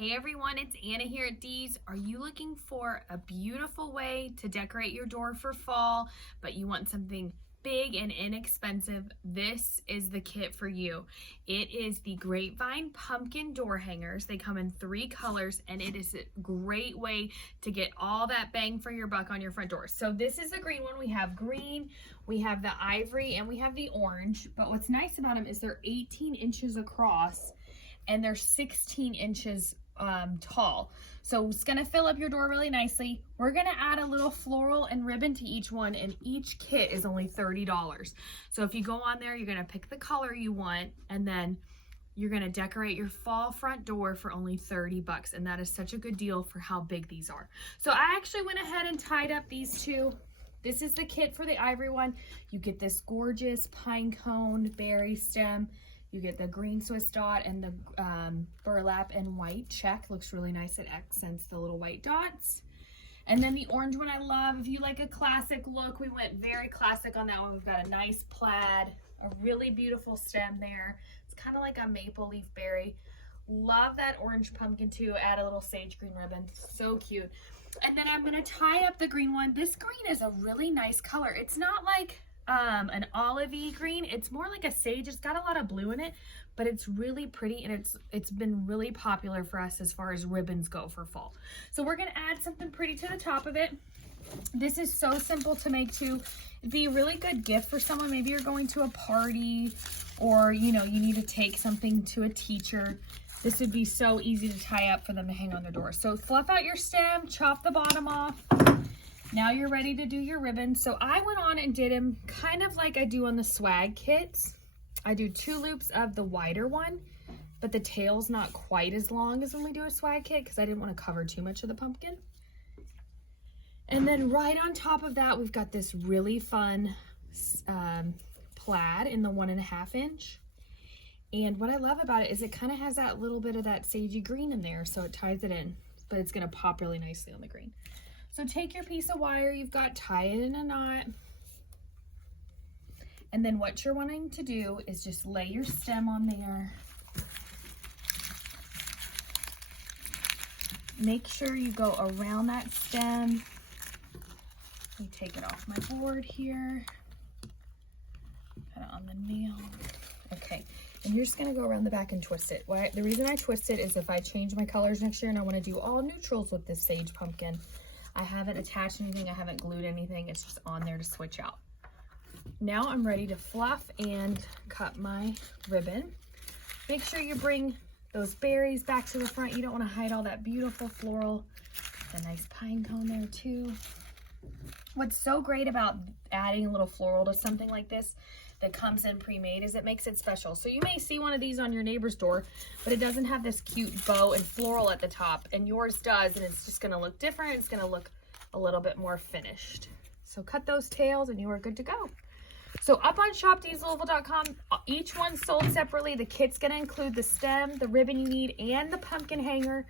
Hey everyone, it's Anna here at Dee's. Are you looking for a beautiful way to decorate your door for fall, but you want something big and inexpensive? This is the kit for you. It is the Grapevine Pumpkin Door Hangers. They come in 3 colors and it is a great way to get all that bang for your buck on your front door. So this is the green one. We have green, we have the ivory, and we have the orange. But what's nice about them is they're 18 inches across and they're 16 inches tall. So it's gonna fill up your door really nicely. We're gonna add a little floral and ribbon to each one, and each kit is only $30. So if you go on there, you're gonna pick the color you want, and then you're gonna decorate your fall front door for only 30 bucks. And that is such a good deal for how big these are. So I actually went ahead and tied up these two. This is the kit for the ivory one. You get this gorgeous pine cone berry stem. You get the green Swiss dot and the burlap and white check. Looks really nice. It accents the little white dots. And then the orange one I love. If you like a classic look, we went very classic on that one. We've got a nice plaid, a really beautiful stem there. It's kind of like a maple leaf berry. Love that orange pumpkin too. Add a little sage green ribbon. So cute. And then I'm going to tie up the green one. This green is a really nice color. It's not like an olivey green. It's more like a sage. It's got a lot of blue in it, but it's really pretty, and it's been really popular for us as far as ribbons go for fall. So we're gonna add something pretty to the top of it. This is so simple to make too. It'd be a really good gift for someone. Maybe you're going to a party, or you need to take something to a teacher. This would be so easy to tie up for them to hang on their door. So fluff out your stem, chop the bottom off. Now you're ready to do your ribbons. So I went on and did them kind of like I do on the swag kits. I do 2 loops of the wider one, but the tail's not quite as long as when we do a swag kit because I didn't want to cover too much of the pumpkin. And then right on top of that, we've got this really fun plaid in the 1.5 inch. And what I love about it is it kind of has that little bit of that sagey green in there, so it ties it in, but it's going to pop really nicely on the green. So take your piece of wire you've got, tie it in a knot, and then what you're wanting to do is just lay your stem on there. Make sure you go around that stem. Let me take it off my board here. Put it on the nail. Okay, and you're just gonna go around the back and twist it. The reason I twist it is if I change my colors next year and I wanna do all neutrals with this sage pumpkin, I haven't attached anything, I haven't glued anything, it's just on there to switch out. Now I'm ready to fluff and cut my ribbon. Make sure you bring those berries back to the front. You don't want to hide all that beautiful floral. A nice pine cone there too. What's so great about adding a little floral to something like this that comes in pre-made is it makes it special. So you may see one of these on your neighbor's door, but it doesn't have this cute bow and floral at the top, and yours does, and it's just gonna look different. It's gonna look a little bit more finished. So cut those tails and you are good to go. So up on shopdeeslouisville.com, each one sold separately. The kit's gonna include the stem, the ribbon you need, and the pumpkin hanger.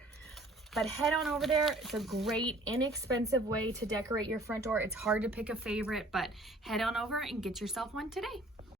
But head on over there. It's a great, inexpensive way to decorate your front door. It's hard to pick a favorite, but head on over and get yourself one today.